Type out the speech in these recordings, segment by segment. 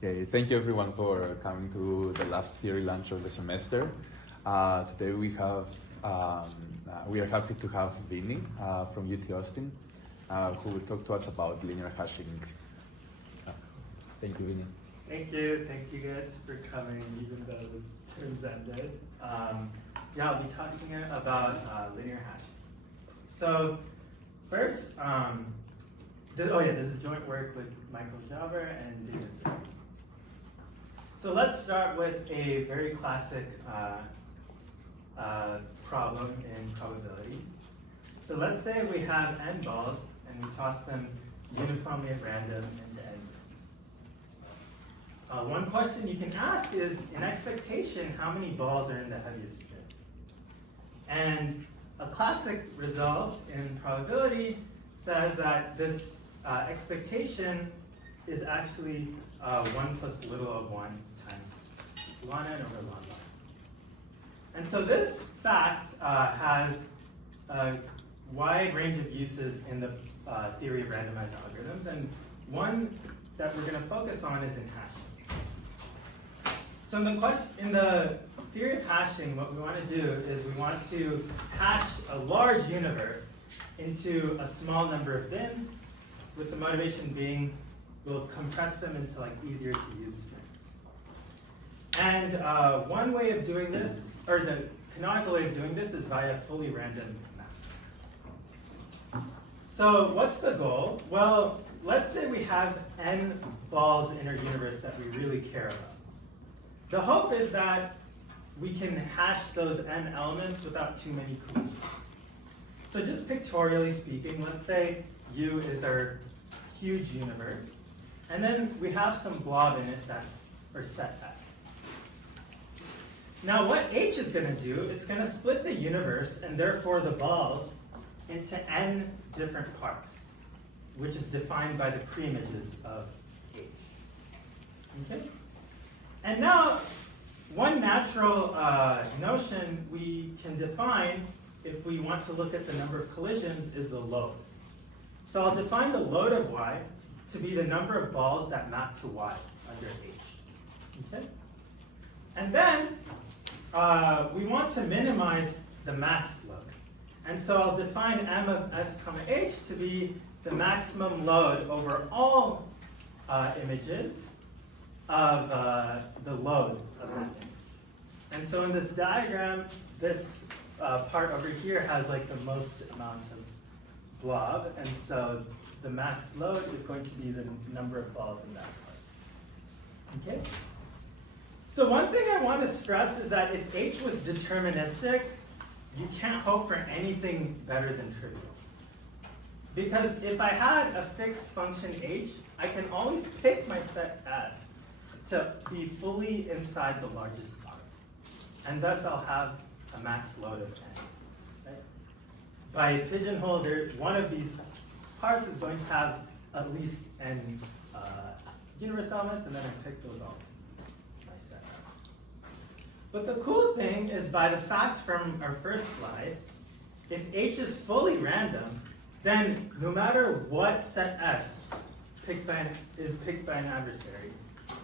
Okay, thank you everyone for coming to the last theory lunch of the semester. Today we are happy to have Vinny from UT Austin, who will talk to us about linear hashing. Thank you, Vinny. Thank you guys for coming, even though the term's ended. I'll be talking about linear hashing. So first, this is joint work with Michael Jauber and Dietzfelbinger. So let's start with a very classic problem in probability. So let's say we have n balls and we toss them uniformly at random into n bins. One question you can ask is, in expectation, how many balls are in the heaviest bin? And a classic result in probability says that this expectation is actually 1 plus little of 1 times ln n over ln y. And so this fact has a wide range of uses in the theory of randomized algorithms, and one that we're going to focus on is in hashing. So in the theory of hashing, what we want to do is we want to hash a large universe into a small number of bins, with the motivation being we'll compress them into easier to use strings. And one way of doing this, or the canonical way of doing this, is via fully random map. So what's the goal? Well, let's say we have n balls in our universe that we really care about. The hope is that we can hash those n elements without too many collisions. So just pictorially speaking, let's say U is our huge universe, and then we have some blob in it or set S. Now what H is going to do, it's going to split the universe, and therefore the balls, into n different parts, which is defined by the preimages of H. Okay? And now, one natural notion we can define if we want to look at the number of collisions is the load. So I'll define the load of Y to be the number of balls that map to Y under H. Okay? And then we want to minimize the max load. And so I'll define M of S comma H to be the maximum load over all images of the load of that image. And so in this diagram, this part over here has the most amount of blob, and so the max load is going to be the number of balls in that part. Okay? So one thing I want to stress is that if H was deterministic, you can't hope for anything better than trivial. Because if I had a fixed function H, I can always pick my set S to be fully inside the largest part. And thus I'll have a max load of n. Right? By pigeonhole, one of these parts is going to have at least n universe elements, and then I pick those all to my set S. But the cool thing is, by the fact from our first slide, if H is fully random, then no matter what set S is picked by an adversary,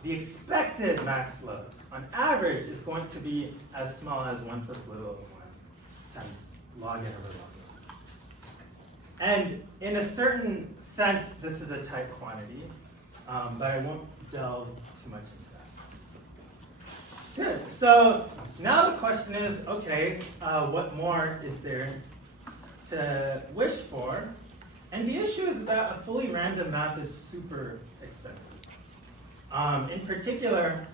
the expected max load on average is going to be as small as 1 plus little of 1 times log n over log n. And in a certain sense, this is a tight quantity, but I won't delve too much into that. Good. So now the question is, okay, what more is there to wish for? And the issue is that a fully random map is super expensive. In particular,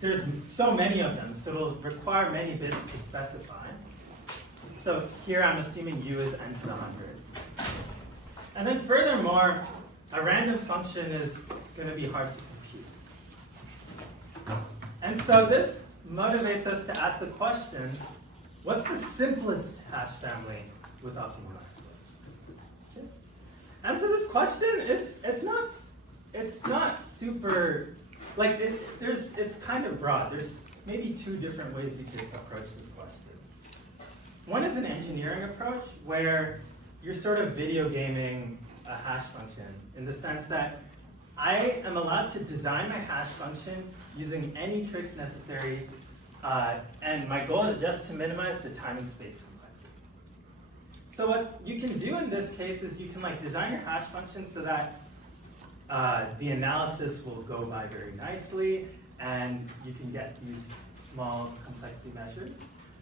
there's so many of them, so it'll require many bits to specify. So here I'm assuming U is n to the 100. And then furthermore, a random function is going to be hard to compute. And so this motivates us to ask the question, what's the simplest hash family with optimal max load? Answer this question, it's not super, it's kind of broad. There's maybe two different ways you could approach this question. One is an engineering approach where you're sort of video gaming a hash function in the sense that I am allowed to design my hash function using any tricks necessary, and my goal is just to minimize the time and space complexity. So what you can do in this case is you can design your hash function so that the analysis will go by very nicely, and you can get these small complexity measures.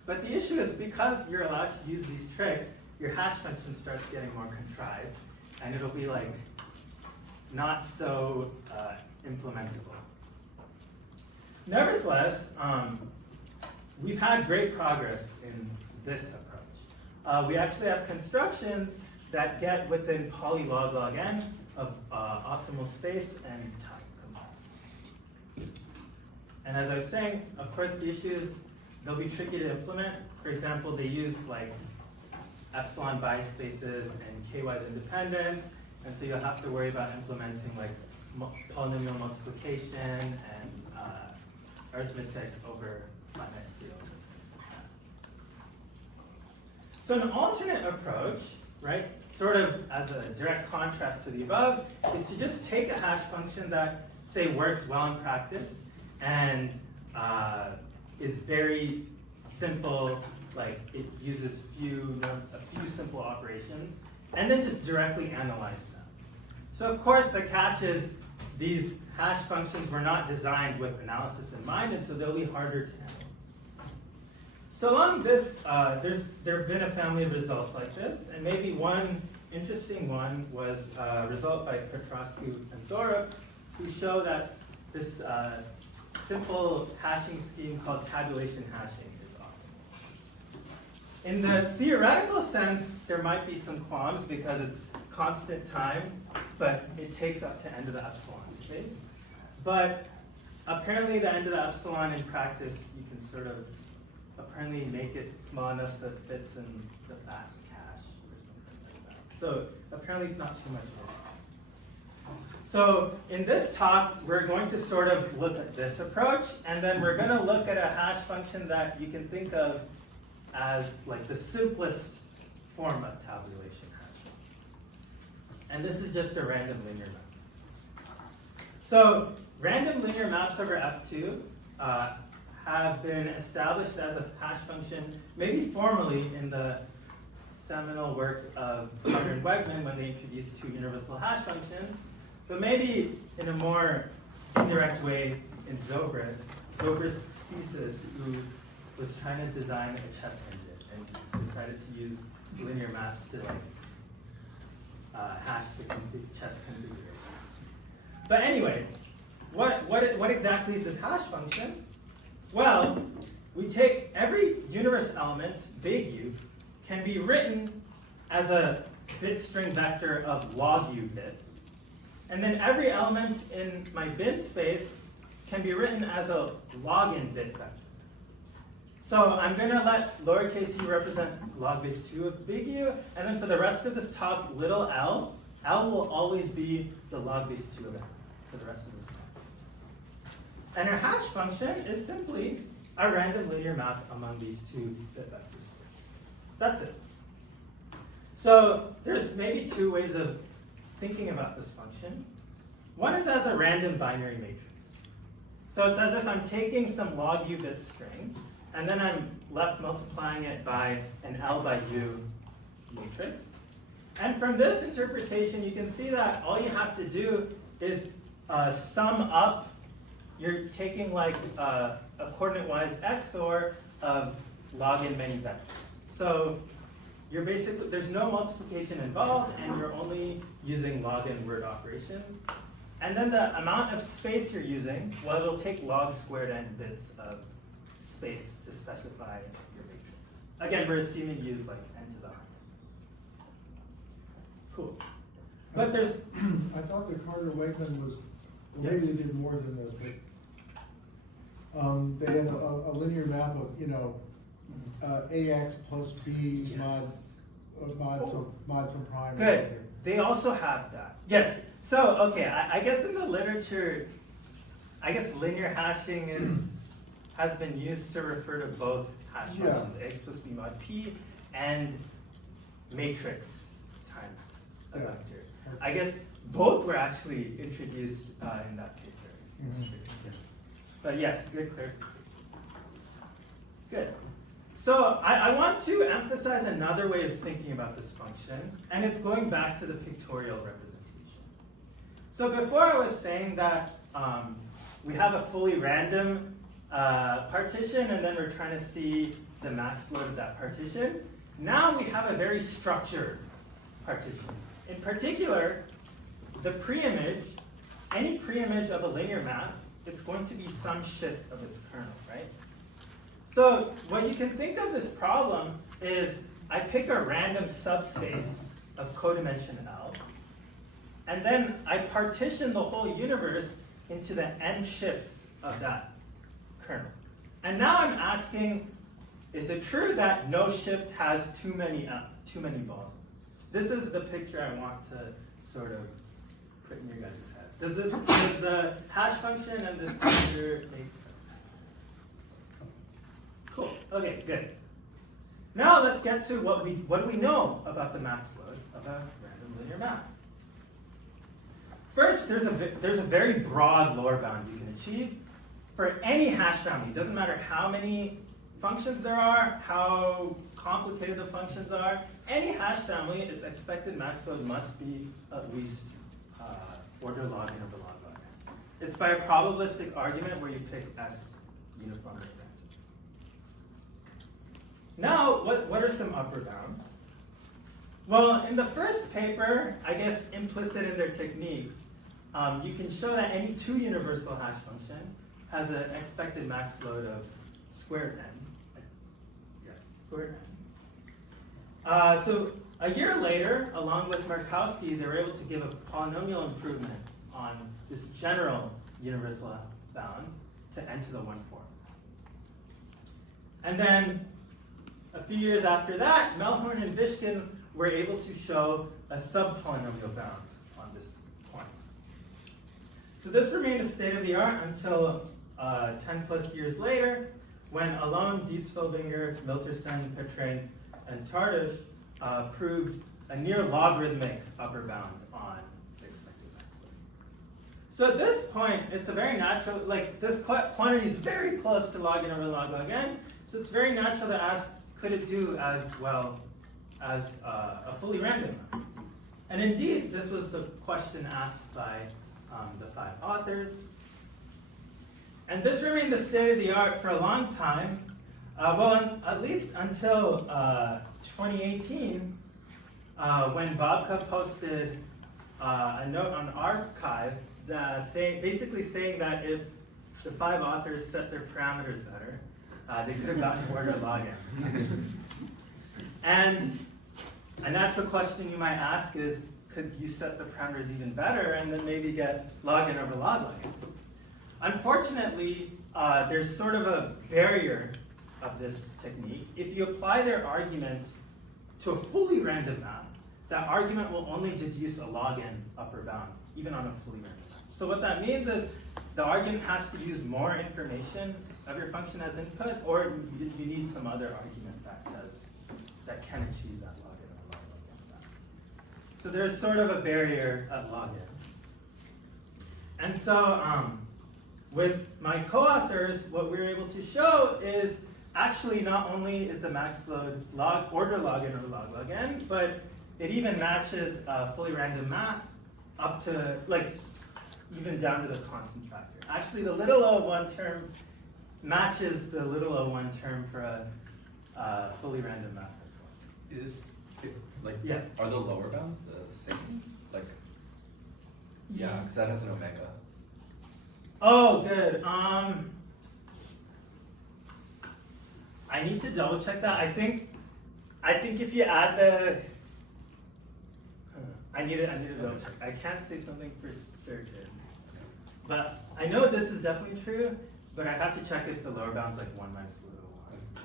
But the issue is because you're allowed to use these tricks, your hash function starts getting more contrived, and it'll be not so implementable. Nevertheless, we've had great progress in this approach. We actually have constructions that get within poly-log-log-n of optimal space and time complexity. And as I was saying, of course, the issue is they'll be tricky to implement. For example, they use epsilon bias spaces and k-wise independence, and so you'll have to worry about implementing polynomial multiplication and arithmetic over finite fields and things like that. So an alternate approach, right, sort of as a direct contrast to the above, is to just take a hash function that, say, works well in practice and is very simple, it uses a few simple operations, and then just directly analyze them. So of course the catch is these hash functions were not designed with analysis in mind, and so they'll be harder to handle. So along this, there have been a family of results like this, and maybe one interesting one was a result by Petrank and Dora, who show that this simple hashing scheme called tabulation hashing is optimal. In the theoretical sense, there might be some qualms because it's constant time, but it takes up to end of the epsilon space. But apparently the end of the epsilon in practice, you can sort of apparently make it small enough so it fits in the fast cache or something like that. So apparently it's not too much work. So in this talk, we're going to sort of look at this approach, and then we're going to look at a hash function that you can think of as the simplest form of tabulation hashing. And this is just a random linear map. So random linear maps over F2 have been established as a hash function, maybe formally in the seminal work of Carter and Wegman when they introduced two universal hash functions, but maybe in a more indirect way in Zobrist's thesis, who was trying to design a chess engine and decided to use linear maps to hash the chess configuration. But anyways, what exactly is this hash function? Well, we take every universe element, big U, can be written as a bit string vector of log U bits. And then every element in my bit space can be written as a logn bit vector. So I'm going to let lowercase u represent log base 2 of big U, and then for the rest of this talk, little l will always be the log base 2 of it for the rest of this talk. And our hash function is simply a random linear map among these two bit vector spaces. That's it. So there's maybe two ways of thinking about this function. One is as a random binary matrix. So it's as if I'm taking some log u bit string, and then I'm left multiplying it by an L by U matrix. And from this interpretation, you can see that all you have to do is sum up. You're taking a coordinate-wise XOR of log in many vectors. So you're basically, there's no multiplication involved, and you're only using log in word operations. And then the amount of space you're using, well, it'll take log squared n bits of space to specify your matrix. Again, we're assuming you use n to the i. Cool. But there's... I thought the Carter-Wegman was, well, maybe they did more than this, but they had a linear map of, AX plus B mod some prime. Good. They also have that. Yes. So, okay, I guess in the literature, I guess linear hashing has been used to refer to both hash functions, X plus B mod P, and matrix times a vector. I guess both were actually introduced in that paper. Mhm. But yes, good clarification. Good. So I want to emphasize another way of thinking about this function, and it's going back to the pictorial representation. So before I was saying that we have a fully random partition, and then we're trying to see the max load of that partition. Now we have a very structured partition. In particular, the preimage, any preimage of a linear map, it's going to be some shift of its kernel, right? So what you can think of this problem is I pick a random subspace of codimension L, and then I partition the whole universe into the n shifts of that kernel. And now I'm asking, is it true that no shift has too many balls? This is the picture I want to sort of put in your guys' head. Does the hash function and this picture make sense? Cool. Okay, good. Now let's get to what do we know about the max load of a random linear map. First, there's a very broad lower bound you can achieve for any hash family. It doesn't matter how many functions there are, how complicated the functions are. Any hash family, its expected max load must be at least order logn over loglogn. It's by a probabilistic argument where you pick S uniformly. Now, what are some upper bounds? Well, in the first paper, I guess implicit in their techniques, you can show that any two universal hash function has an expected max load of squared n. Yes, squared n. So a year later, along with Markowski, they were able to give a polynomial improvement on this general universal bound to n to the 1/4. And then a few years after that, Melhorn and Vishkin were able to show a subpolynomial bound on this point. So this remained a state of the art until 10 plus years later, when Alon, Dietzfelbinger, Miltersen, Petrank, and Tardos proved a near logarithmic upper bound on the expected max load. So at this point, it's a very natural, like this quantity is very close to log n over log log n, so it's very natural to ask, could it do as well as a fully random one? And indeed, this was the question asked by the 5 authors. And this remained the state of the art for a long time, at least until 2018, when Babka posted a note on arXiv basically saying that if the 5 authors set their parameters better, they could have gotten order log n. And a natural question you might ask is, could you set the parameters even better and then maybe get log n over log log n? Unfortunately, there's sort of a barrier of this technique. If you apply their argument to a fully random map, that argument will only deduce a log n upper bound, even on a fully random map. So what that means is the argument has to use more information of your function as input, or you need some other argument that can achieve that log n over log log n. So there's sort of a barrier at log n. And so with my co-authors, what we were able to show is actually not only is the max load order log n over log log n, but it even matches a fully random map up to, like, even down to the constant factor. Actually, the little o1 term matches the little o1 term for a fully random map as well. Is it, like, Yeah. are the lower bounds the same? Like, yeah, because that has an omega. Oh, good. I need to double check that. I think if you add the, I need to double check. I can't say something for certain, but I know this is definitely true. But I have to check if the lower bound's like 1 minus little 1.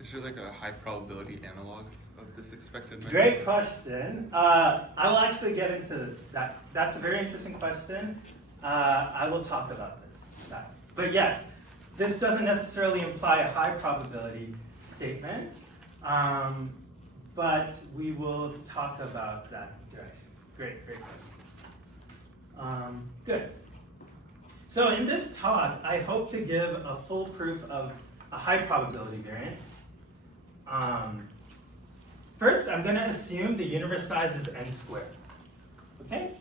Is there like a high probability analog of this expected measure? Great question. I will actually get into that. That's a very interesting question. I will talk about this. But yes, this doesn't necessarily imply a high probability statement, but we will talk about that direction. Great, great question. Good. So in this talk, I hope to give a full proof of a high probability variant. First, I'm going to assume the universe size is n squared. Okay?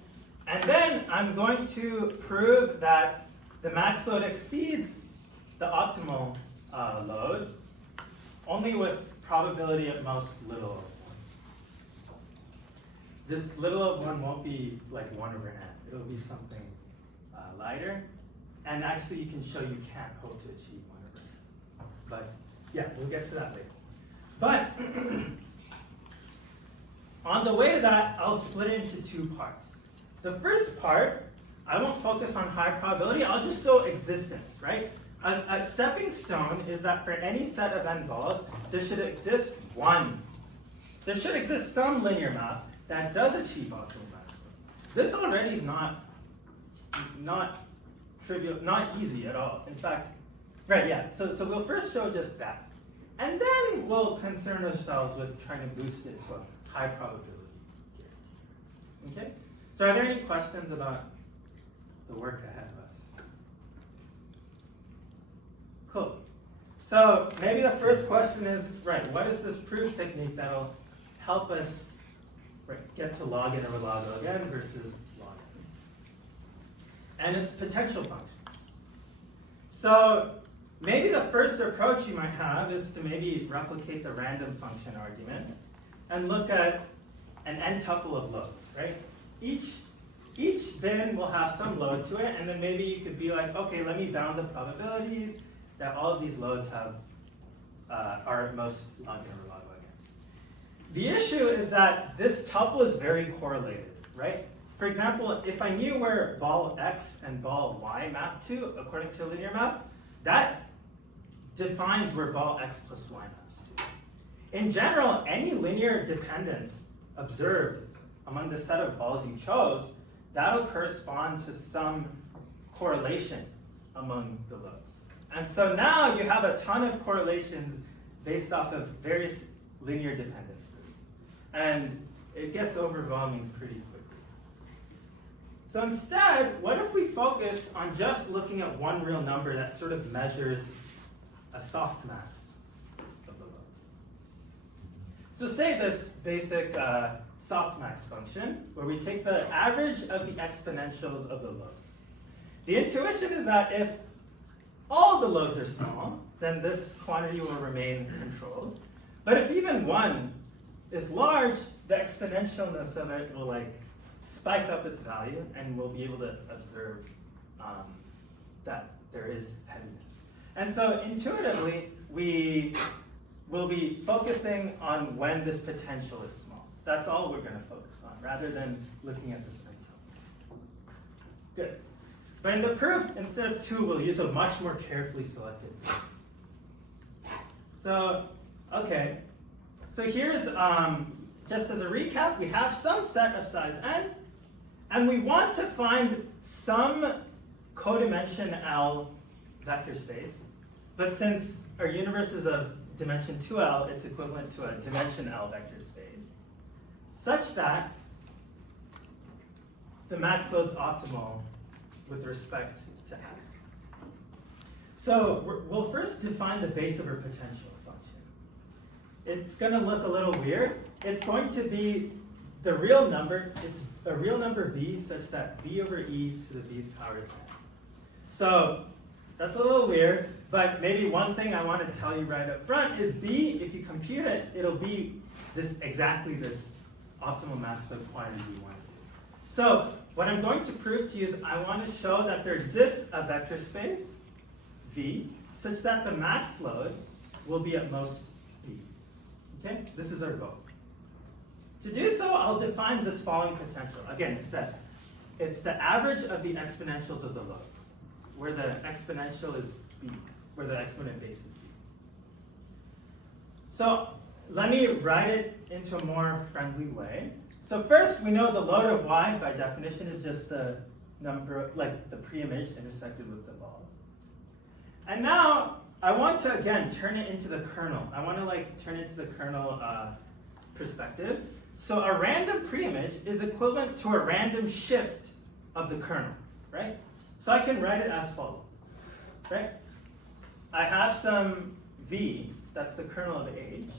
And then I'm going to prove that the max load exceeds the optimal load, only with probability at most little of 1. This little of 1 won't be like 1 over n. It'll be something lighter. And actually, you can show you can't hope to achieve 1 over n. But yeah, we'll get to that later. But on the way to that, I'll split it into 2 parts. The first part, I won't focus on high probability. I'll just show existence, right? A stepping stone is that for any set of n balls, there should exist one. There should exist some linear map that does achieve optimal max load. This already is not trivial, not easy at all. In fact, right, yeah. So we'll first show just that. And then we'll concern ourselves with trying to boost it to a high probability. Okay? So are there any questions about the work ahead of us? Cool. So maybe the first question is, right, what is this proof technique that'll help us get to log n over log n versus log n? And it's potential functions. So maybe the first approach you might have is to maybe replicate the random function argument and look at an n tuple of loads, right? Each bin will have some load to it, and then maybe you could be like, okay, let me bound the probabilities that all of these loads have are at most log n over log n. The issue is that this tuple is very correlated, right? For example, if I knew where ball x and ball y map to according to a linear map, that defines where ball x plus y maps to. In general, any linear dependence observed among the set of balls you chose, that'll correspond to some correlation among the loads. And so now you have a ton of correlations based off of various linear dependencies. And it gets overwhelming pretty quickly. So instead, what if we focus on just looking at one real number that sort of measures a softmax of the loads? So say this basic softmax function, where we take the average of the exponentials of the loads. The intuition is that if all the loads are small, then this quantity will remain controlled. But if even one is large, the exponentialness of it will spike up its value, and we'll be able to observe that there is heaviness. And so intuitively, we will be focusing on when this potential is small. That's all we're going to focus on, rather than looking at this until. Good. But in the proof, instead of 2, we'll use a much more carefully selected base. So, okay. So here's, just as a recap, we have some set of size n, and we want to find some codimension L vector space. But since our universe is of dimension 2L, it's equivalent to a dimension L vector space, such that the max load's optimal with respect to x. So we'll first define the base of our potential function. It's going to look a little weird. It's going to be the real number. It's a real number b such that b over e to the b power n. So that's a little weird, but maybe one thing I want to tell you right up front is b, if you compute it, it'll be exactly this optimal max load quantity we want to do. So what I'm going to prove to you is I want to show that there exists a vector space, v, such that the max load will be at most b. Okay? This is our goal. To do so, I'll define this following potential. Again, it's the average of the exponentials of the loads, where the exponential is b, where the exponent base is b. So let me write it into a more friendly way. So first, we know the load of y, by definition, is just the number, the pre-image intersected with the balls. And now, I want to, again, turn it into the kernel. I want to turn it into the kernel perspective. So a random preimage is equivalent to a random shift of the kernel, right? So I can write it as follows, right? I have some v, that's the kernel of h,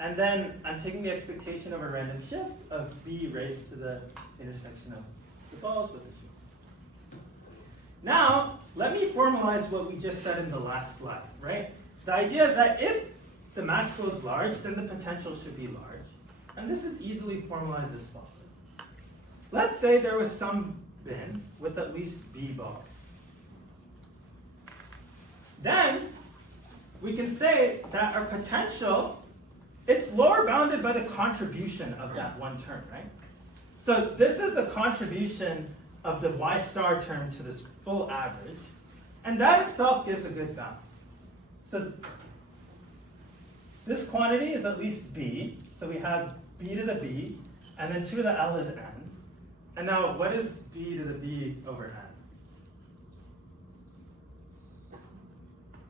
and then I'm taking the expectation of a random shift of b raised to the intersection of the balls with the sheet. Now, let me formalize what we just said in the last slide, right? The idea is that if the max load is large, then the potential should be large. And this is easily formalized as follows. Let's say there was some bin with at least b balls. Then we can say that our potential, it's lower bounded by the contribution of that one term, right? So this is the contribution of the y star term to this full average, and that itself gives a good bound. So this quantity is at least b, so we have b to the b, and then 2 to the l is n. And now, what is b to the b over n?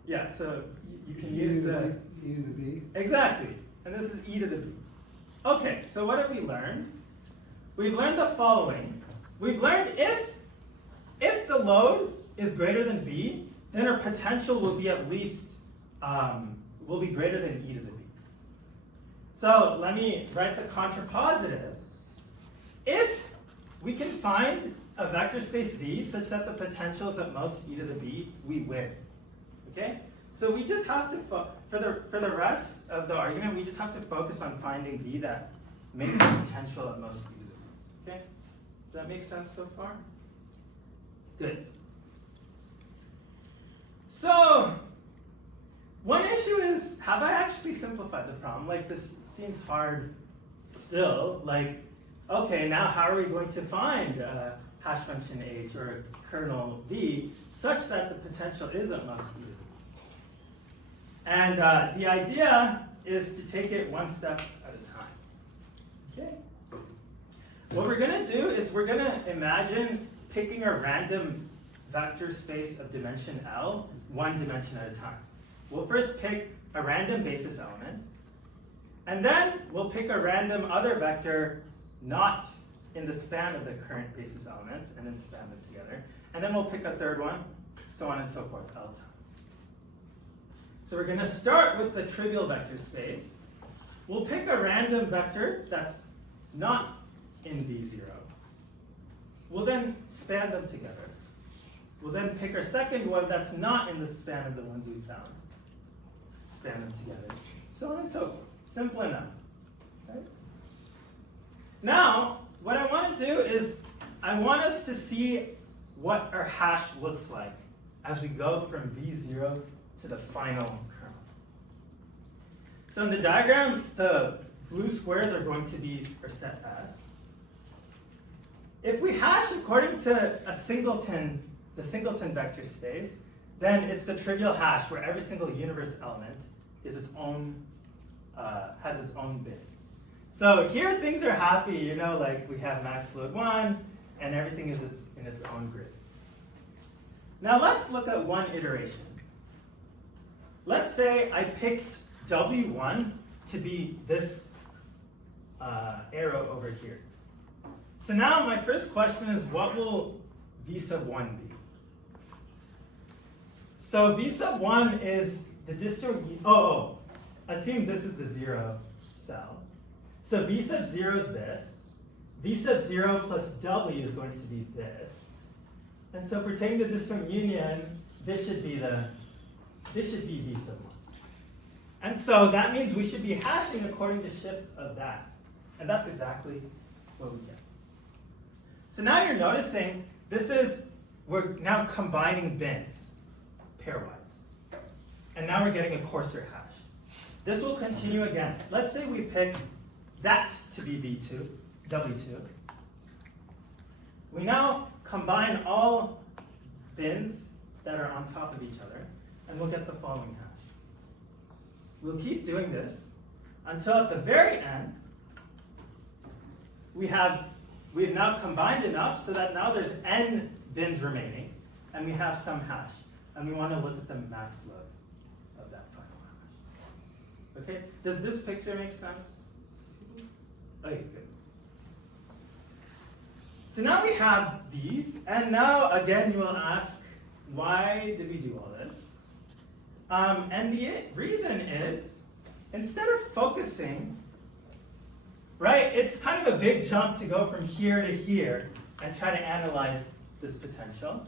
Yeah, so you can use the... E to the b. Exactly, and this is e to the b. Okay, so what have we learned? We've learned the following. We've learned if the load is greater than b, then our potential will be at least, will be greater than e to the b. So let me write the contrapositive. If we can find a vector space V such that the potential is at most e to the b, we win. Okay? So we just have to, for the rest of the argument, we just have to focus on finding V that makes the potential at most e to the b. Okay? Does that make sense so far? Good. So, one issue is, have I actually simplified the problem? Like, this seems hard still. Like, okay, now how are we going to find a hash function h or a kernel v such that the potential is at most e? And the idea is to take it one step at a time. Okay? What we're going to do is we're going to imagine picking a random vector space of dimension L, one dimension at a time. We'll first pick a random basis element, and then we'll pick a random other vector not in the span of the current basis elements, and then span them together. And then we'll pick a third one, so on and so forth, L times. So we're going to start with the trivial vector space. We'll pick a random vector that's not in V0. We'll then span them together. We'll then pick our second one that's not in the span of the ones we found. Span them together. So on and so forth. Simple enough. Okay? Now, what I want to do is I want us to see what our hash looks like as we go from V0 to the final kernel. So in the diagram, the blue squares are going to be our set S. If we hash according to a singleton, the singleton vector space, then it's the trivial hash where every single universe element is its own, has its own bit. So here things are happy, you know, like we have max load 1, and everything is in its own grid. Now let's look at one iteration. Let's say I picked W1 to be this arrow over here. So now my first question is, what will V sub 1 be? So V sub 1 is the distribution, assume this is the 0 cell. So V sub 0 is this. V sub 0 plus W is going to be this. And so if we're taking the distant union, this should be V sub 1. And so that means we should be hashing according to shifts of that. And that's exactly what we get. So now you're noticing we're now combining bins pairwise. And now we're getting a coarser hash. This will continue again. Let's say we pick that to be V2, W2. We now combine all bins that are on top of each other, and we'll get the following hash. We'll keep doing this until at the very end, we've now combined enough so that now there's n bins remaining, and we have some hash. And we want to look at the max load of that final hash. Okay? Does this picture make sense? Okay, good. So now we have these, and now again you will ask, why did we do all this? And the reason is, instead of focusing, right, it's kind of a big jump to go from here to here and try to analyze this potential.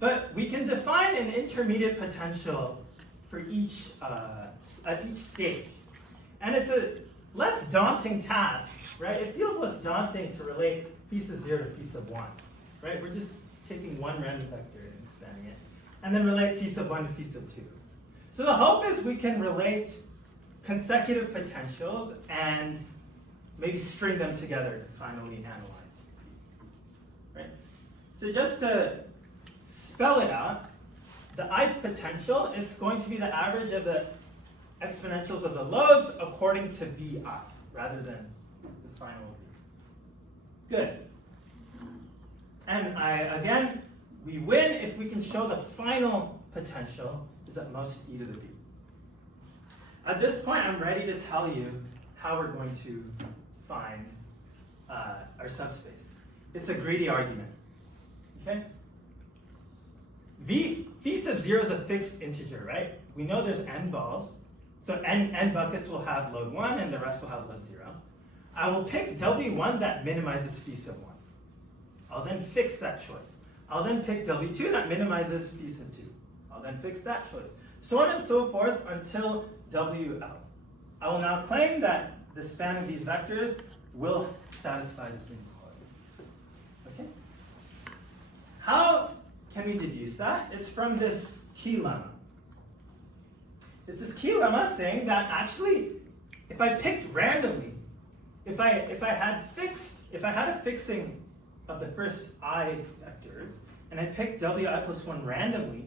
But we can define an intermediate potential for each, at each stage. And it's a less daunting task, right? It feels less daunting to relate phi sub 0 to phi sub 1, right? We're just taking one random vector and expanding it. And then relate phi sub 1 to phi sub 2. So the hope is we can relate consecutive potentials and maybe string them together to finally analyze, right? So just to spell it out, the ith potential is going to be the average of the exponentials of the loads according to vi, rather than the final v. Good. And again, we win if we can show the final potential is at most e to the b. At this point, I'm ready to tell you how we're going to find our subspace. It's a greedy argument. Okay? Phi sub 0 is a fixed integer, right? We know there's n balls, so n buckets will have load 1 and the rest will have load 0. I will pick W1 that minimizes phi sub 1. I'll then fix that choice. I'll then pick W2 that minimizes phi sub 2. I'll then fix that choice. So on and so forth until WL. I will now claim that the span of these vectors will satisfy this inequality. Okay? How can we deduce that? It's from this key lemma. It's this key lemma saying that actually, if I picked randomly, if I had a fixing of the first I vectors, and I picked Wi plus 1 randomly,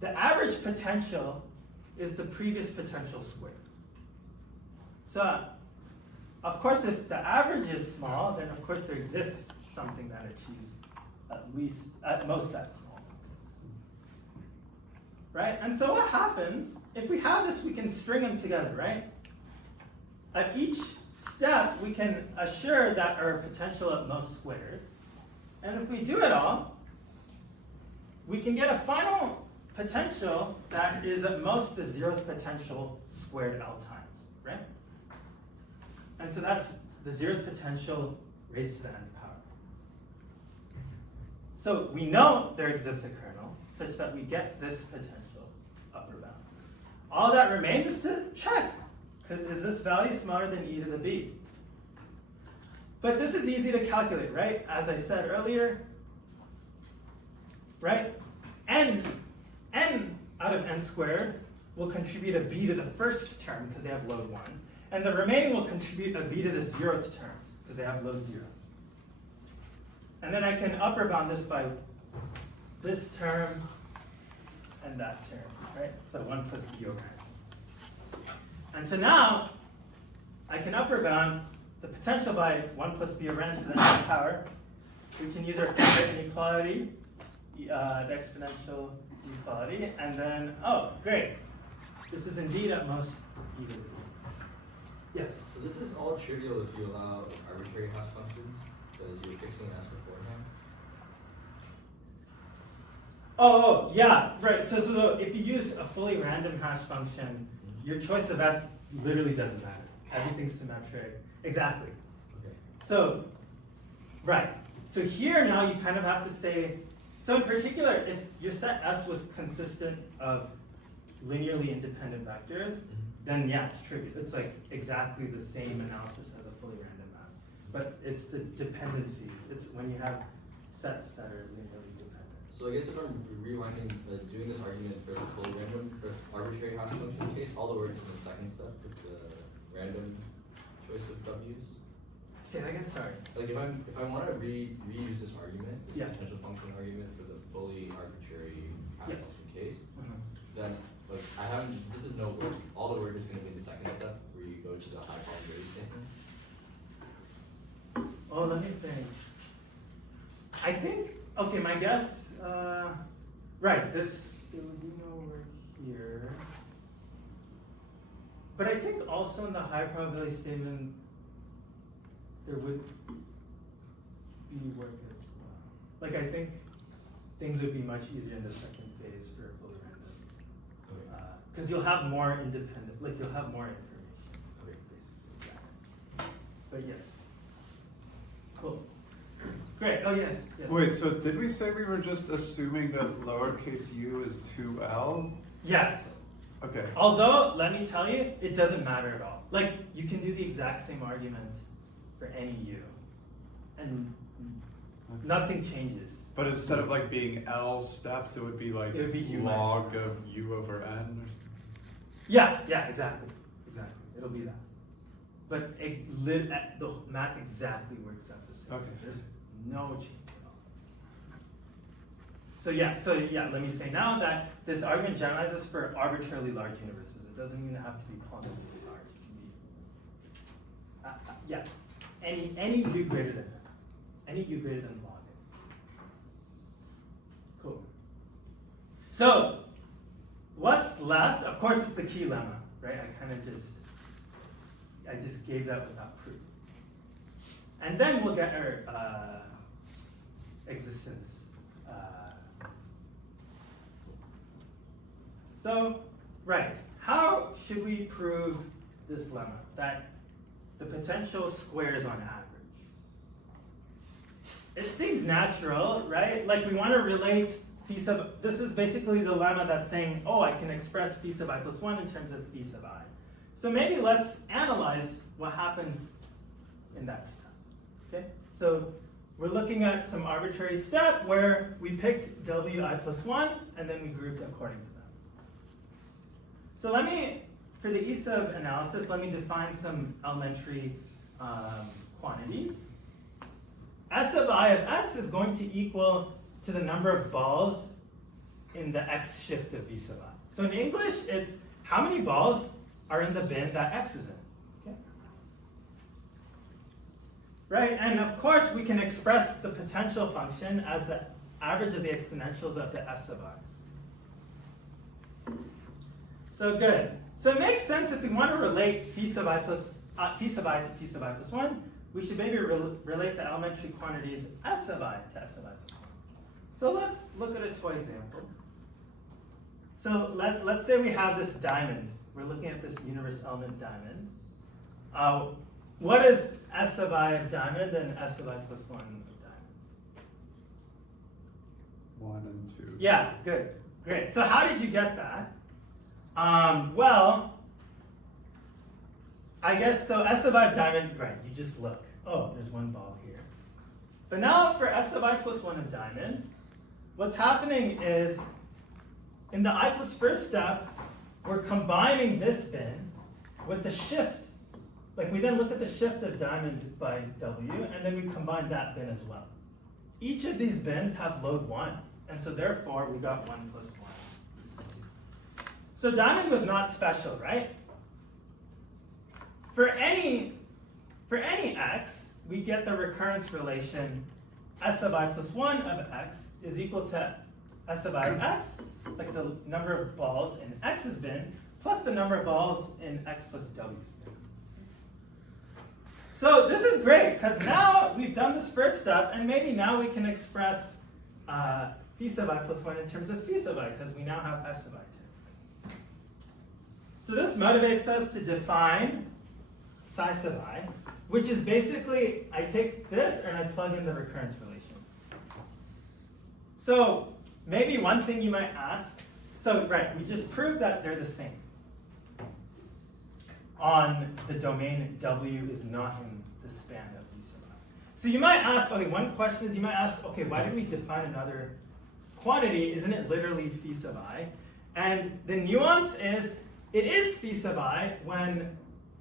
the average potential is the previous potential squared. So, of course, if the average is small, then of course there exists something that achieves at most that small. Right? And so what happens, if we have this, we can string them together, right? At each step, we can assure that our potential at most squares. And if we do it all, we can get a final potential that is at most the 0th potential squared L times, right? And so that's the 0th potential raised to the nth power. So we know there exists a kernel such that we get this potential upper bound. All that remains is to check. Is this value smaller than e to the b? But this is easy to calculate, right? As I said earlier, right? n out of n squared will contribute a b to the first term because they have load 1. And the remaining will contribute a b to the 0th term because they have load 0. And then I can upper bound this by this term and that term, right? So 1 plus b over n. And so now I can upper bound the potential by 1 plus b over n to the nth power. We can use our favorite inequality, the exponential inequality, and then, oh, great. This is indeed at most e to the b. Yes? So this is all trivial if you allow arbitrary hash functions, because you're fixing s beforehand. Oh, yeah, right. So if you use a fully random hash function, your choice of s literally doesn't matter. Everything's symmetric. Exactly. Okay. So, right. So here now you kind of have to say, so in particular, if your set S was consistent of linearly independent vectors, then yeah, it's trivial. It's like exactly the same analysis as a fully random map. But it's the dependency. It's when you have sets that are linearly dependent. So I guess if I'm rewinding, doing this argument for the full random, for arbitrary hash function case, all the work is in the second step with the random choice of W's. Say that again, sorry. Like if I want to reuse this argument, this Yeah. potential function argument for the fully arbitrary hash Yeah. function case, then like I haven't. This is no work. All the work is going to be the second step where you go to the high probability statement. Oh, let me think. I think, okay, my guess, right, there would be no work here. But I think also in the high probability statement, there would be work as well. Like I think things would be much easier in the second phase for fully random. Because you'll have more independent, like you'll have more information, basically. Yeah. But yes. Cool. Great. Oh yes. Yes. Wait, so did we say we were just assuming that lowercase u is 2L? Yes. Okay. Although, let me tell you, it doesn't matter at all. Like, you can do the exact same argument for any u, and nothing changes. But instead of like being L steps, it would be like It would be u log of u over n or something. Yeah, exactly. It'll be that. But the math exactly works out the same. Okay. There's no change at all. So yeah, let me say now that this argument generalizes for arbitrarily large universes. It doesn't even have to be quantifiably large. It can be, any u greater than that. Any u greater than log n. Cool. So, what's left? Of course, it's the key lemma, right? I just gave that without proof. And then we'll get our existence. So, right, how should we prove this lemma? That the potential squares on average. It seems natural, right? Like we want to relate phi sub, this is basically the lemma that's saying, oh, I can express phi sub I plus 1 in terms of phi sub I. So maybe let's analyze what happens in that step. Okay? So we're looking at some arbitrary step where we picked wi plus 1 and then we grouped according to that. So let me, for the E sub analysis, let me define some elementary quantities. S sub I of x is going to equal to the number of balls in the x shift of V sub I. So in English, it's how many balls are in the bin that x is in. Okay? Right, and of course we can express the potential function as the average of the exponentials of the S sub i's. So good. So it makes sense if we want to relate phi sub I to phi sub I plus 1, we should maybe relate the elementary quantities S sub I to S sub I plus 1. So let's look at a toy example. So let's say we have this diamond. We're looking at this universe element diamond. What is S sub I of diamond and S sub I plus 1 of diamond? 1 and 2. Yeah, good. Great. So how did you get that? Well, I guess, so S sub I of diamond, right, you just look. Oh, there's one ball here. But now for S sub I plus 1 of diamond, what's happening is, in the I plus first step, we're combining this bin with the shift. Like we then look at the shift of diamond by W, and then we combine that bin as well. Each of these bins have load 1, and so therefore we got 1 plus 1. So diamond was not special, right? For any x, we get the recurrence relation S sub I plus 1 of x is equal to S sub I of x, like the number of balls in x's bin, plus the number of balls in x plus w's bin. So this is great, because now we've done this first step, and maybe now we can express phi sub I plus 1 in terms of phi sub I, because we now have S sub I terms. So this motivates us to define psi sub I, which is basically, I take this and I plug in the recurrence relation. So maybe one thing you might ask, so right, we just proved that they're the same on the domain W is not in the span of V sub I. So you might ask, okay, one question is you might ask, okay, why did we define another quantity? Isn't it literally phi sub I? And the nuance is, it is phi sub I when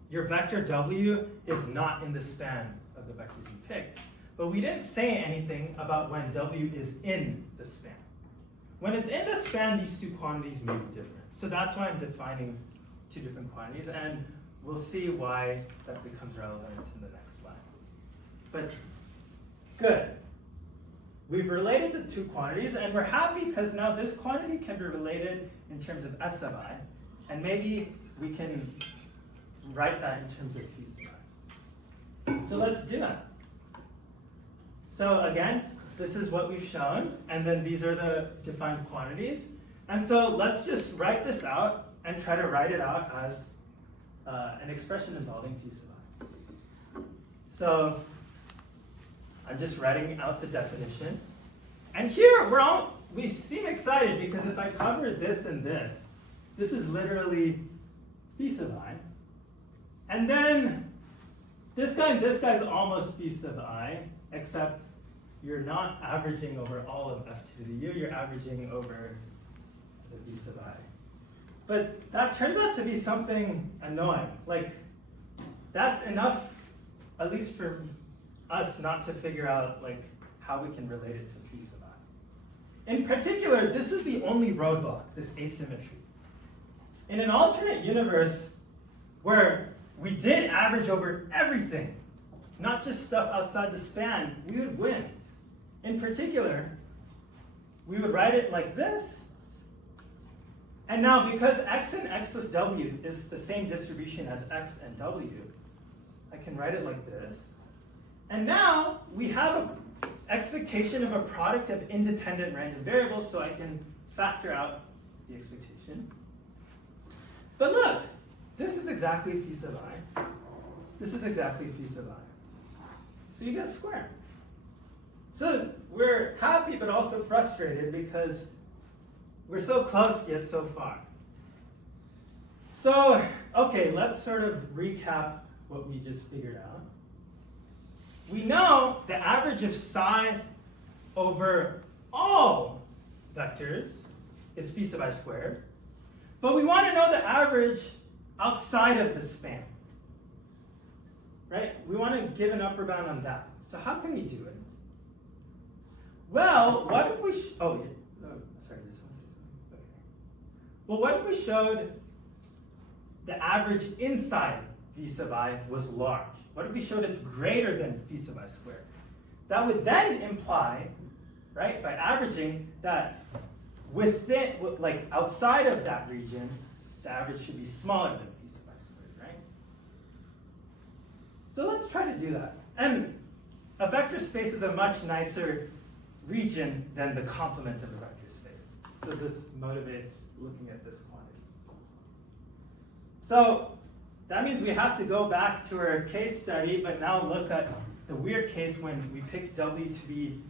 your vector W is not in the span of the vectors you picked. But we didn't say anything about when W is in the span. When it's in the span, these two quantities may be different. So that's why I'm defining two different quantities, and we'll see why that becomes relevant in the next slide. But good. We've related the two quantities, and we're happy because now this quantity can be related in terms of S sub I, and maybe we can write that in terms of phi sub I. So let's do that. So again, this is what we've shown, and then these are the defined quantities. And so let's just write this out and try to write it out as an expression involving phi sub I. So I'm just writing out the definition. And here we seem excited because if I cover this and this is literally phi sub I. And then this guy and this guy is almost phi sub I, except you're not averaging over all of f to the u, you're averaging over the phi sub I. But that turns out to be something annoying. Like, that's enough, at least for us, not to figure out like how we can relate it to phi sub I. In particular, this is the only roadblock, this asymmetry. In an alternate universe where we did average over everything, not just stuff outside the span, we would win. In particular, we would write it like this. And now, because x and x plus w is the same distribution as x and w, I can write it like this. And now, we have an expectation of a product of independent random variables, so I can factor out the expectation. But look, this is exactly phi sub I. This is exactly phi sub I. So you get a square. So we're happy but also frustrated because we're so close yet so far. So, okay, let's sort of recap what we just figured out. We know the average of psi over all vectors is phi sub I squared. But we want to know the average outside of the span. Right? We want to give an upper bound on that. So how can we do it? Well, what if we sorry, this one says something. Okay. Well, what if we showed the average inside phi sub I was large? What if we showed it's greater than phi sub I squared? That would then imply, right, by averaging, that within, like outside of that region, the average should be smaller than phi sub I squared, right? So let's try to do that. And a vector space is a much nicer region than the complement of a vector space. So this motivates looking at this quantity. So that means we have to go back to our case study, but now look at the weird case when we pick W to be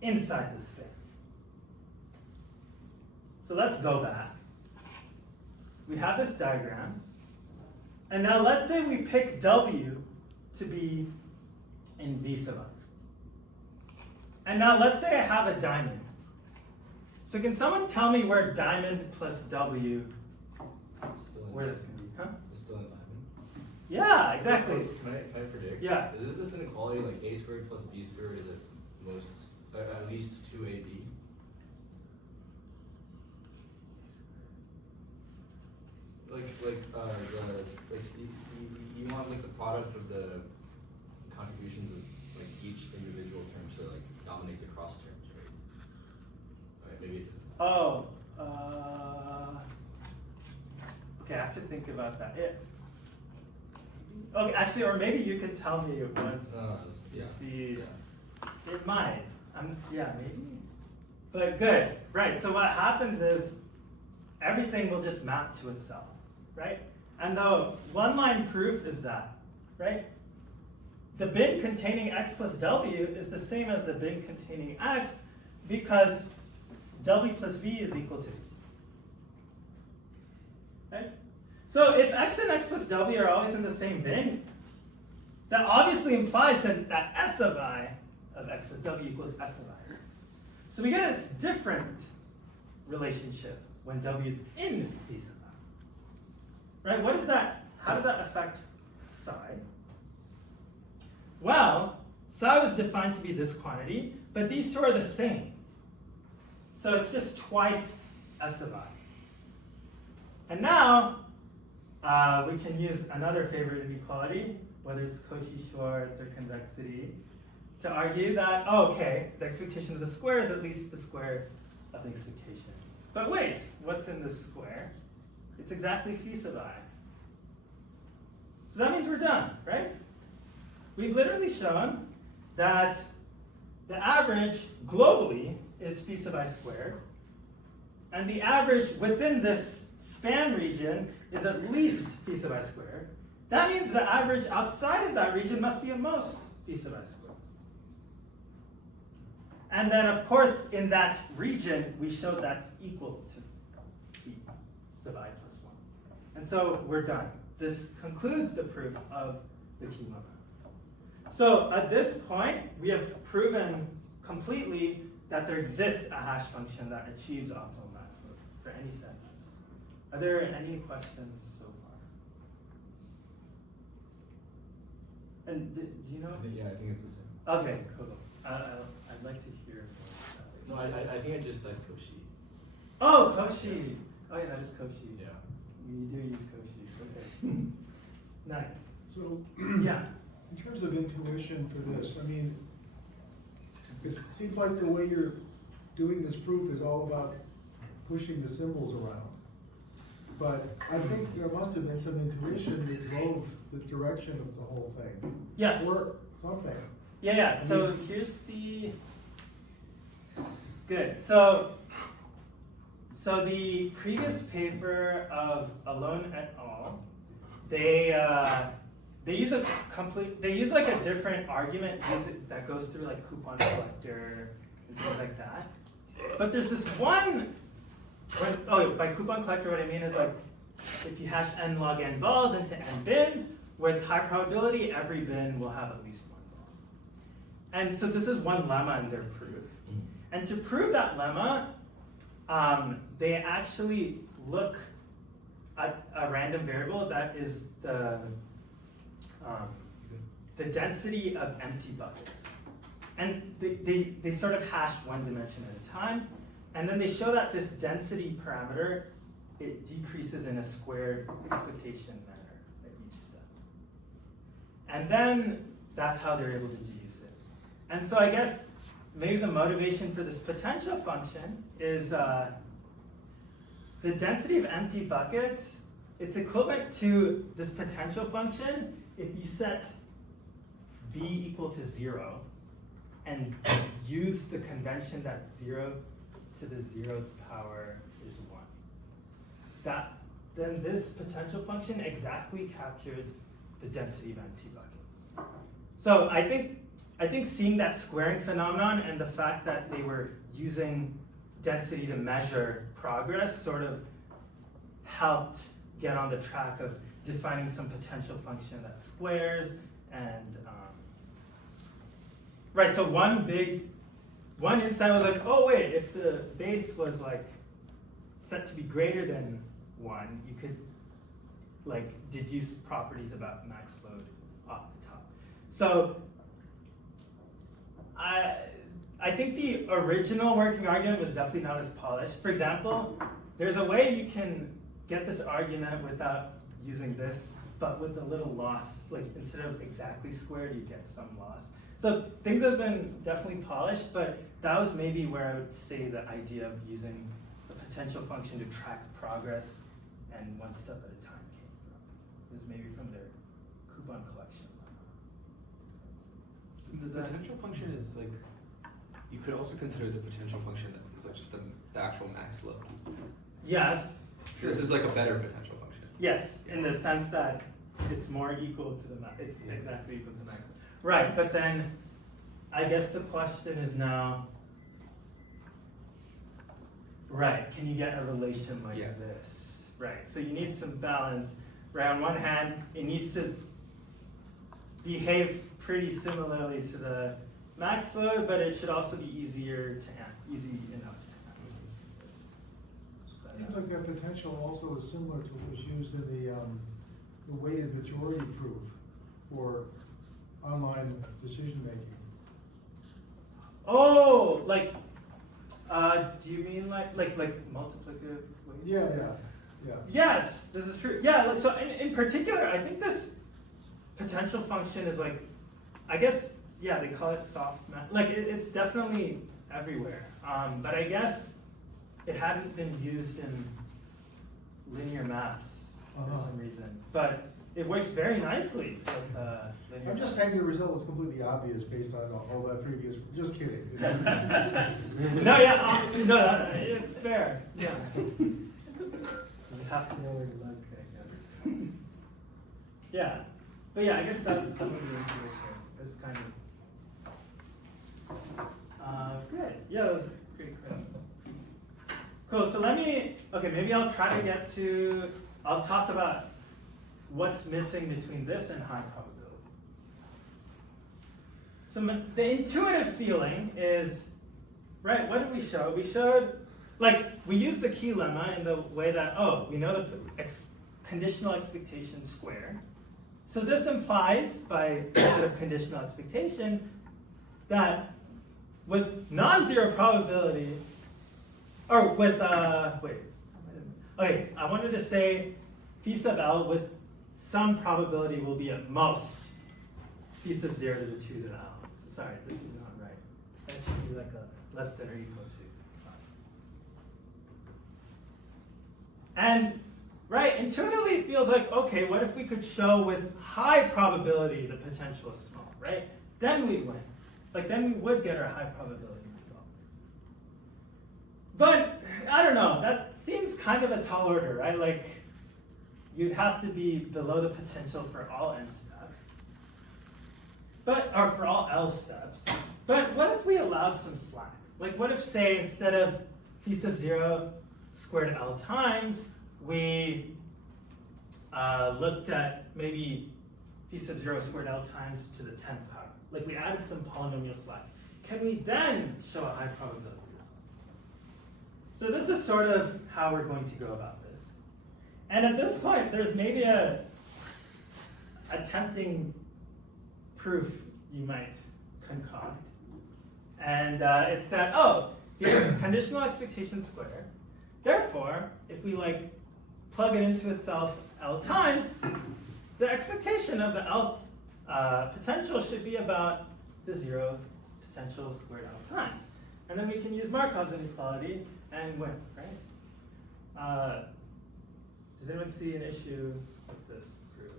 inside the span. So let's go back. We have this diagram. And now let's say we pick W to be in V sub I. And now let's say I have a diamond. So can someone tell me where diamond plus W, where this can be, huh? It's still in diamond. Yeah, exactly. Can I predict? Yeah. Is this inequality like a squared plus b squared is at least 2ab? You want like the product of the contributions of like each individual term to like dominate the cross terms, right? Right, maybe. Oh, okay, I have to think about that. Okay, actually, or maybe you can tell me once Yeah. see. Yeah. It might. Yeah, maybe. But good, right? So what happens is everything will just map to itself, right? And the one-line proof is that, right? The bin containing x plus w is the same as the bin containing x because w plus v is equal to v. Right? So if x and x plus w are always in the same bin, that obviously implies that s of I of x plus w equals s of I. So we get a different relationship when w is in v sub I. Right? What is that? How does that affect psi? Well, psi was defined to be this quantity, but these two are the same. So it's just twice s of I. And now, we can use another favorite inequality, whether it's Cauchy-Schwarz or convexity, to argue that, oh, okay, the expectation of the square is at least the square of the expectation. But wait, what's in this square? It's exactly phi sub I. So that means we're done, right? we've literally shown that the average globally is phi sub I squared, and the average within this span region is at least phi sub I squared. That means the average outside of that region must be at most phi sub I squared. And then, of course, in that region, we showed that's equal to phi sub I plus 1. And so we're done. This concludes the proof of the key lemma. So at this point, we have proven completely that there exists a hash function that achieves optimal max load for any set. Are there any questions so far? And do you know? I think it's the same. Okay, cool. I'd like to hear more. No, I think I just said Koshi. Oh, Koshi. Oh yeah, that is Koshi. Yeah. We do use Koshi. Okay. Nice. So, Yeah. in terms of intuition for this, I mean, it seems like the way you're doing this proof is all about pushing the symbols around. But I think there must have been some intuition that drove the direction of the whole thing. Yes. Or something. Yeah. So here's the good. So the previous paper of Alon et al. They use like a different argument that goes through like coupon collector and things like that. But there's this one. By coupon collector, what I mean is like if you hash n log n balls into n bins, with high probability, every bin will have at least one ball. And so this is one lemma in their proof. And to prove that lemma, they actually look at a random variable that is the density of empty buckets. And they sort of hash one dimension at a time. And then they show that this density parameter, it decreases in a squared expectation manner at each step. And then that's how they're able to deduce it. And so I guess maybe the motivation for this potential function is the density of empty buckets. It's equivalent to this potential function if you set b equal to 0 and use the convention that 0 to the 0th power is 1. Then this potential function exactly captures the density of empty buckets. So I think seeing that squaring phenomenon and the fact that they were using density to measure progress sort of helped get on the track of defining some potential function that squares and right. So one insight was like, oh wait, if the base was like set to be greater than 1, you could like deduce properties about max load off the top. So I think the original working argument was definitely not as polished. For example, there's a way you can get this argument without using this, but with a little loss. Like instead of exactly squared, you get some loss. So things have been definitely polished, but that was maybe where I would say the idea of using the potential function to track progress and one step at a time came from. It was maybe from their coupon collection. The potential function is like, you could also consider the potential function as like just the actual max load. Yes. This is like a better potential function. Yes, in the sense that it's more equal to the max. It's exactly equal to the max. Right, but then I guess the question is now, right, can you get a relation like this? Right, so you need some balance. Right, on one hand, it needs to behave pretty similarly to the max load, but it should also be easy enough to handle. Seems like that potential also is similar to what was used in the weighted majority proof for online decision making. Oh, like, do you mean like multiplicative? Yeah. Yes, this is true. Yeah, like, so in particular, I think this potential function is like, I guess, yeah, they call it soft math. Like, it's definitely everywhere. But I guess it hadn't been used in linear maps for some reason. But it works very nicely with linear. I'm just saying the result is completely obvious based on all that previous, just kidding. No, yeah, no, it's fair. Yeah. You just have to know where to look, right? Yeah, but yeah, I guess that was some of the intuition. It's kind of good. Yeah, that was a great question. Cool. So maybe I'll try to get to. I'll talk about what's missing between this and high probability. So the intuitive feeling is, right, what did we show? We showed, we used the key lemma in the way that, we know the conditional expectation squared. So this implies, by method of conditional expectation, that with non-zero probability, or with, okay, I wanted to say phi sub L with some probability will be at most phi sub 0 to the 2 to the L. So sorry, this is not right. That should be like a less than or equal to sign. And right, intuitively it feels like, okay, what if we could show with high probability the potential is small, right? Then we win. Then we would get our high probability result. But I don't know, that seems kind of a tall order, right? You'd have to be below the potential for all n steps, or for all L steps. But what if we allowed some slack? What if, say, instead of phi sub 0 squared L times, we looked at maybe phi sub 0 squared L times to the 10th power. We added some polynomial slack. Can we then show a high probability result? So this is sort of how we're going to go about this. And at this point, there's maybe a tempting proof you might concoct. And it's that, here's conditional expectation squared. Therefore, if we plug it into itself L times, the expectation of the L potential should be about the 0 potential squared L times. And then we can use Markov's inequality and win, right? Does anyone see an issue with this proof?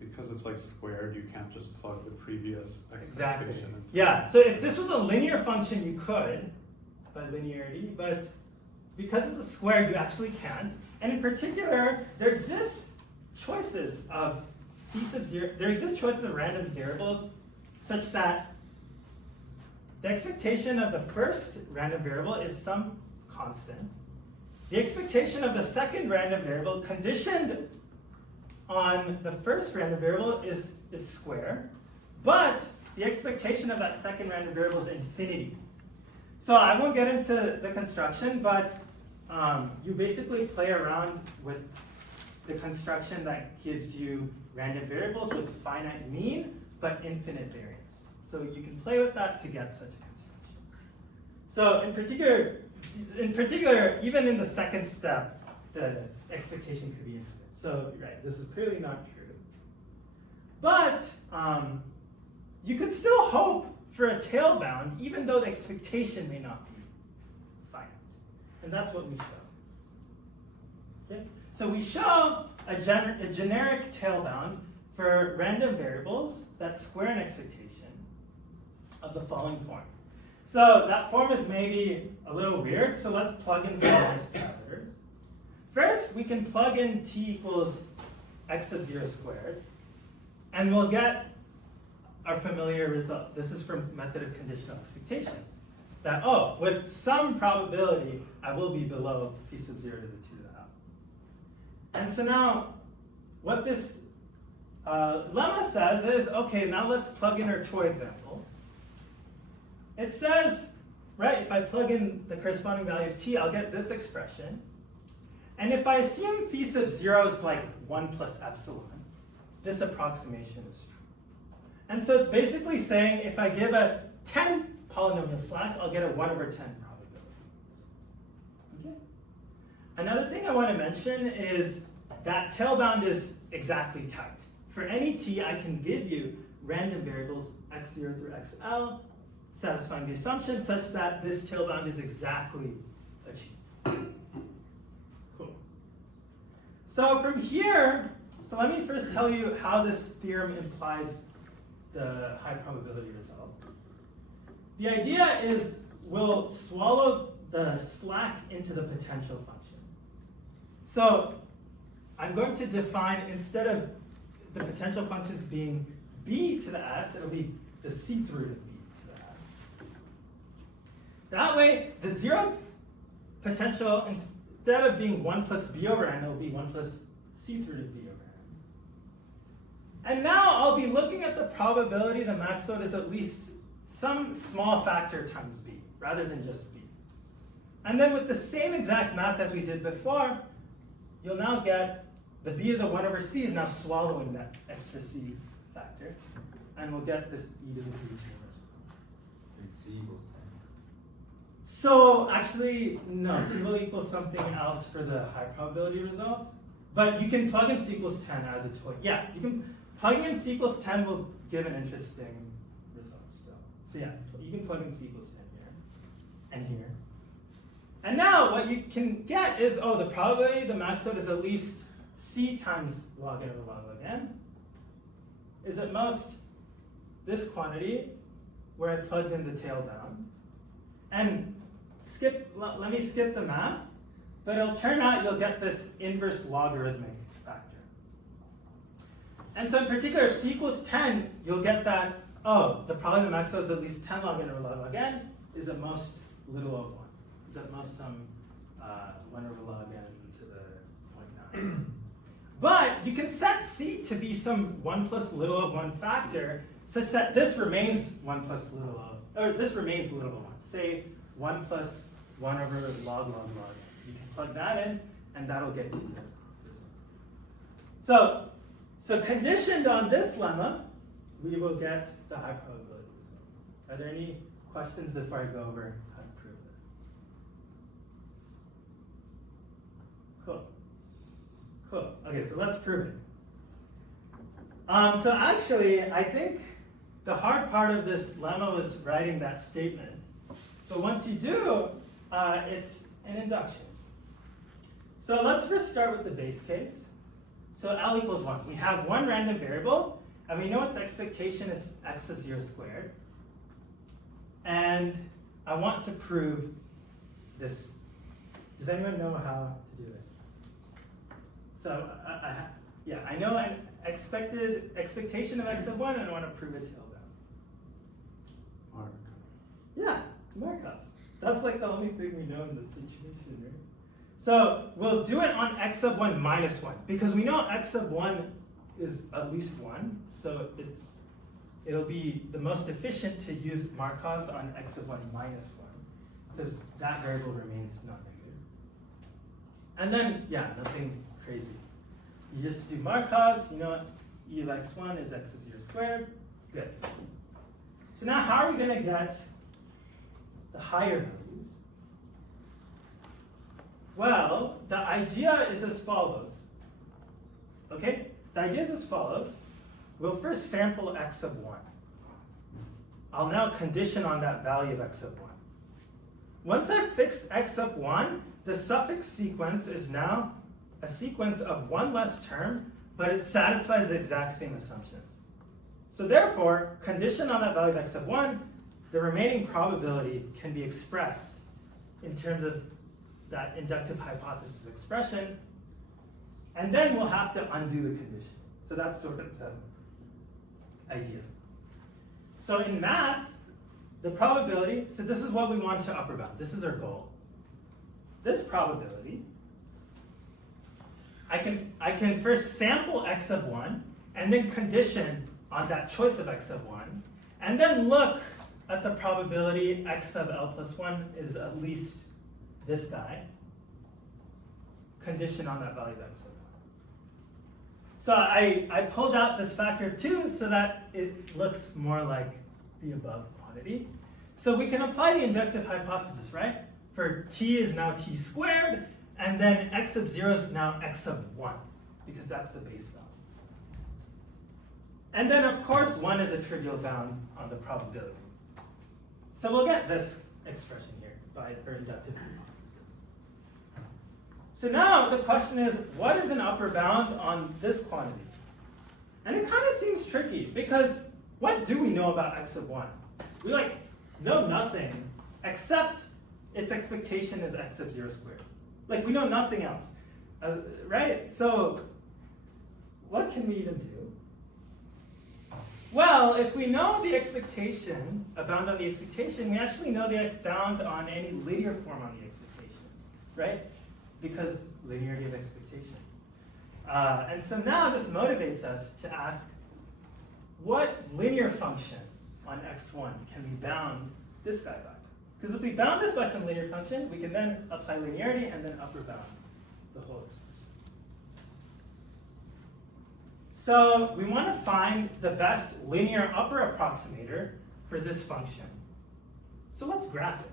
Because it's squared, you can't just plug the previous expectation Exactly. into Yeah, so if this was a linear function, you could, by linearity, but because it's a squared, you actually can't. And in particular, there exists choices of phi sub 0, there exist choices of random variables such that the expectation of the first random variable is some constant. The expectation of the second random variable conditioned on the first random variable is its square, but the expectation of that second random variable is infinity. So I won't get into the construction, but you basically play around with the construction that gives you random variables with finite mean, but infinite variance. So you can play with that to get such a construction. So in particular, even in the second step, the expectation could be infinite. So right, this is clearly not true. But you could still hope for a tail bound, even though the expectation may not be finite. And that's what we show. Okay? So we show a generic tail bound for random variables that square an expectation of the following form. So that form is maybe a little weird, so let's plug in some nice parameters. First, we can plug in t equals x sub 0 squared, and we'll get our familiar result. This is from method of conditional expectations. That, with some probability, I will be below phi sub 0 to the 2 to the L. And so now, what this lemma says is, okay, now let's plug in our toy example. It says, right, if I plug in the corresponding value of t, I'll get this expression. And if I assume phi sub 0 is 1 plus epsilon, this approximation is true. And so it's basically saying if I give a 10 polynomial slack, I'll get a 1 over 10 probability. Okay. Another thing I want to mention is that tail bound is exactly tight. For any t, I can give you random variables x0 through xl satisfying the assumption such that this tail bound is exactly achieved. Cool. So from here, so let me first tell you how this theorem implies the high probability result. The idea is we'll swallow the slack into the potential function. So I'm going to define, instead of the potential functions being b to the s, it'll be the c-th root of b to the s. That way, the zeroth potential, instead of being 1 plus b over n, it'll be 1 plus c-th root of b over n. And now I'll be looking at the probability the max load is at least some small factor times b, rather than just b. And then with the same exact math as we did before, you'll now get the b to the 1 over c is now swallowing that extra c factor, and we'll get this e to the b term as well. And c equals 10. So actually, no, c will equal something else for the high probability result, but you can plug in c equals 10 as a toy. Yeah, you can plugging in c equals 10 will give an interesting result still. So yeah, you can plug in c equals 10 here and here. And now what you can get is, oh, the probability the max load is at least c times log n over log n is at most this quantity where I plugged in the tail bound. And let me skip the math, but it'll turn out you'll get this inverse logarithmic factor. And so in particular, if c equals 10, you'll get that, oh, the probability the max load is at least 10 log n over log n is at most little of 1. Is at most some 1 over log n to the 0.9. But you can set c to be some 1 plus little of 1 factor such that this remains 1 plus little of, or this remains little of 1. Say 1 plus 1 over log n. You can plug that in, and that'll get you the result. So conditioned on this lemma, we will get the high probability result. Are there any questions before I go over how to prove this? Cool. Cool. Okay, so let's prove it. So actually, I think the hard part of this lemma was writing that statement. But once you do, it's an induction. So let's first start with the base case. So L equals 1. We have one random variable, and we know its expectation is x sub 0 squared. And I want to prove this. Does anyone know how to do it? So I know an expectation of x sub 1, and I want to prove it till then. Yeah, Markov's. That's like the only thing we know in this situation, right? So we'll do it on x sub 1 minus 1, because we know x sub 1 is at least 1, so it'll be the most efficient to use Markov's on x sub 1 minus 1, because that variable remains non-negative. And then, yeah, nothing crazy. You just do Markov's, you know, e of x1 is x sub 0 squared. Good. So now how are we going to get the higher values? Well, the idea is as follows. Okay? The idea is as follows. We'll first sample x sub 1. I'll now condition on that value of x sub 1. Once I've fixed x sub 1, the suffix sequence is now a sequence of one less term, but it satisfies the exact same assumptions. So therefore, condition on that value of x sub 1, the remaining probability can be expressed in terms of that inductive hypothesis expression, and then we'll have to undo the condition. So that's sort of the idea. So in math, the probability, so this is what we want to upper bound. This is our goal. This probability, I can first sample x sub 1, and then condition on that choice of x sub 1, and then look at the probability x sub l plus 1 is at least this guy, condition on that value of x sub 1. So I pulled out this factor of 2 so that it looks more like the above quantity. So we can apply the inductive hypothesis, right? For t is now t squared, and then x sub 0 is now x sub 1, because that's the base value. And then, of course, 1 is a trivial bound on the probability. So we'll get this expression here by our inductive hypothesis. So now the question is, what is an upper bound on this quantity? And it kind of seems tricky, because what do we know about x of 1? We know nothing except its expectation is x of 0 squared. We know nothing else, right? So what can we even do? Well, if we know the expectation, a bound on the expectation, we actually know the bound on any linear form on the expectation, right? Because linearity of expectation. And so now this motivates us to ask, what linear function on x1 can we bound this guy by? Because if we bound this by some linear function, we can then apply linearity and then upper bound the whole expression. So we want to find the best linear upper approximator for this function. So let's graph it.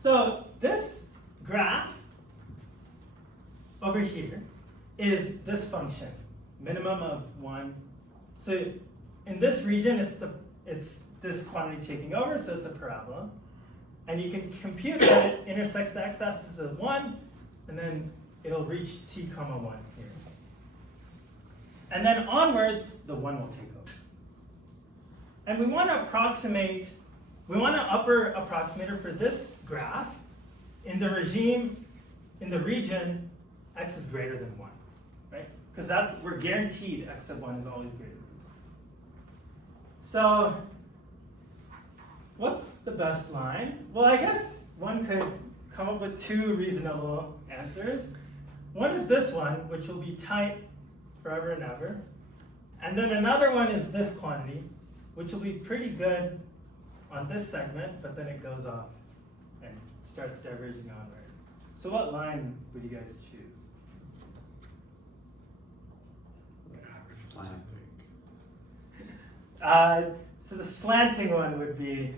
So this graph over here is this function, minimum of 1. So in this region, it's this quantity taking over, so it's a parabola. And you can compute that it intersects the x-axis of 1, and then it'll reach t comma 1 here. And then onwards, the 1 will take over. And we want to upper approximator for this graph in the region x is greater than 1, right? Because we're guaranteed x of 1 is always greater than 1. So what's the best line? Well, I guess one could come up with 2 reasonable answers. One is this one, which will be tight forever and ever. And then another one is this quantity, which will be pretty good on this segment, but then it goes off and starts diverging onward. So what line would you guys choose? So the slanting one would be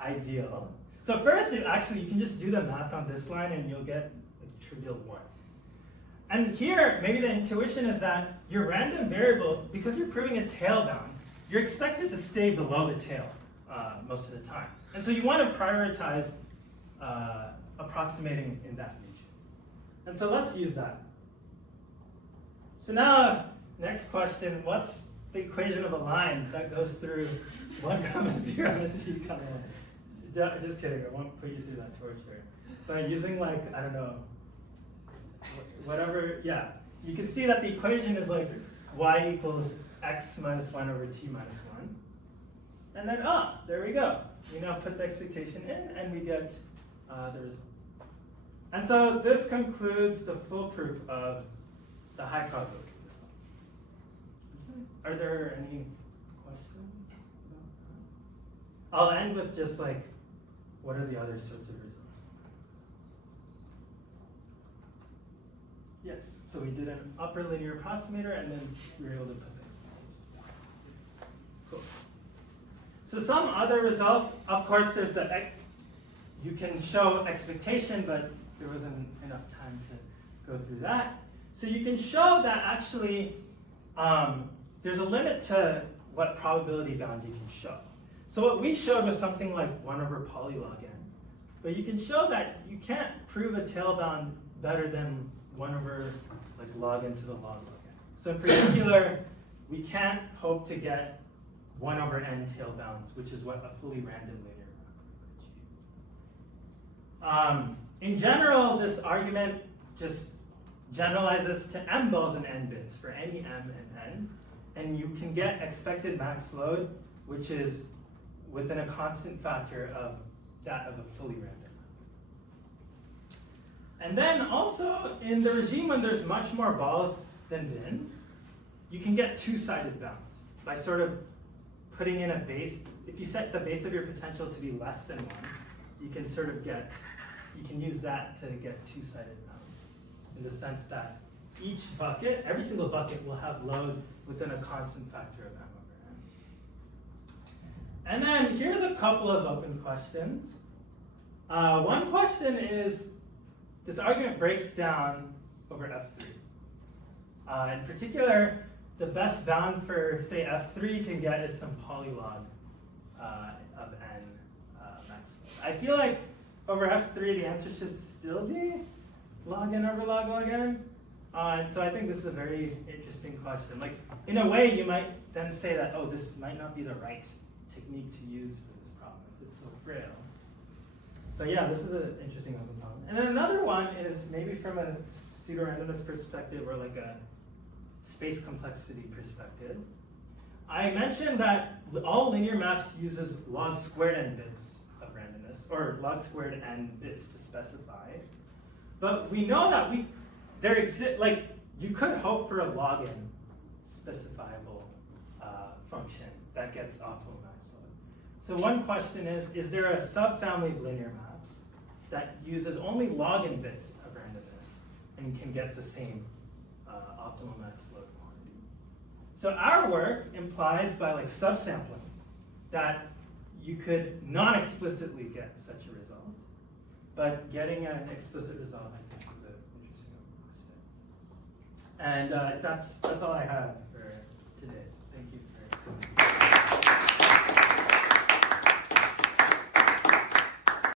ideal. So first, you can just do the math on this line and you'll get a trivial 1. And here, maybe the intuition is that your random variable, because you're proving a tail bound, you're expected to stay below the tail most of the time. And so you want to prioritize approximating in that region. And so let's use that. So now, next question, what's the equation of a line that goes through 1, 0 and t, 1? Just kidding, I won't put you through that torture. But using I don't know, whatever, yeah. You can see that the equation is y equals x minus 1 over t minus 1. And then, there we go. We now put the expectation in and we get the result. And so this concludes the full proof of the high probability result. Are there any questions? I'll end with just what are the other sorts of results? Yes, so we did an upper linear approximator and then we were able to put the expectation. Cool. So some other results, of course, there's you can show expectation, but there wasn't enough time to go through that. So you can show that actually there's a limit to what probability bound you can show. So what we showed was something like 1 over polylog n. But you can show that you can't prove a tail bound better than 1 over log n to the log n. So in particular, we can't hope to get 1 over n tail bounds, which is what a fully random linear bound would achieve. In general, this argument just generalizes to m balls and n bits for any m and n. And you can get expected max load, which is within a constant factor of that of a fully random. And then also, in the regime when there's much more balls than bins, you can get 2-sided bounds by sort of putting in a base. If you set the base of your potential to be less than 1, you can sort of you can use that to get 2-sided bounds in the sense that each bucket, every single bucket will have load within a constant factor of m over n. And then here's a couple of open questions. One question is, this argument breaks down over F3. In particular, the best bound for, say, F3 can get is some polylog of n max. I feel like over F3 the answer should still be log n over log log n. And so I think this is a very interesting question. Like, in a way, you might then say that, oh, this might not be the right technique to use for this problem if it's so frail. But yeah, this is an interesting open problem. And then another one is maybe from a pseudo-randomness perspective or like a space complexity perspective. I mentioned that all linear maps uses log squared n bits of randomness, or log squared n bits to specify. But we know that you could hope for a log n specifiable function that gets optimal max log. So one question is there a subfamily of linear maps that uses only log n bits of randomness and can get the same optimal max log quantity? So our work implies by like subsampling that you could non-explicitly get such a result, but getting an explicit result I think is an interesting question. And that's all I have.